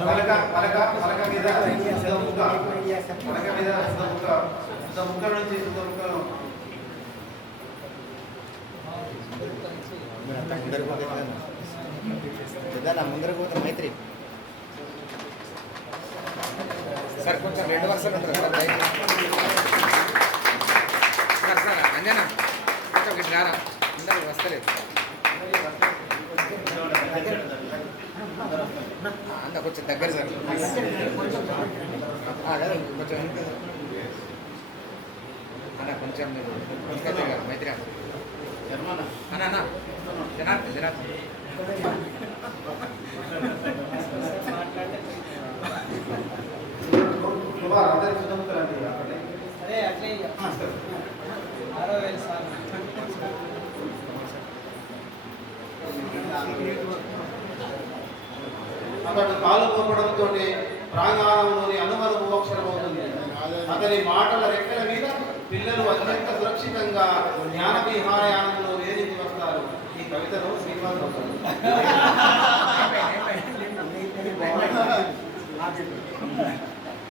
పలక పలక పలక మీద సుధ ముక్క పలక మీద సుధ ముక్క సుధ ముక్క నుంచి సుధ ముక్క ముందరకు పోతే ముందరకు పోతే మైత్రి సార్ కొంచెం రెండు వర్షాలు ఉంటారు సార్ దయచేసి. సార్ సార్ అంజనా కొంచెం ఇటు రారా అందరూ వస్తలేదు అంత కొంచెం దగ్గర సార్ కొంచెం అన్న కొంచెం మీరు కొంచెం దగ్గర, మైత్రి అన్న అన్న అన్న జనార్దన్ అదే అట్లే వేలు సార్ అతడు కాలు పోపడంతో ప్రాంగణంలోని అనుమతి మోక్షరం అవుతుంది అతని మాటల రెక్కల మీద పిల్లలు అత్యంత సురక్షితంగా జ్ఞాన విహారయానంలో వేదికి వస్తారు. ఈ కవితను శ్రీనివాస్ అవుతుంది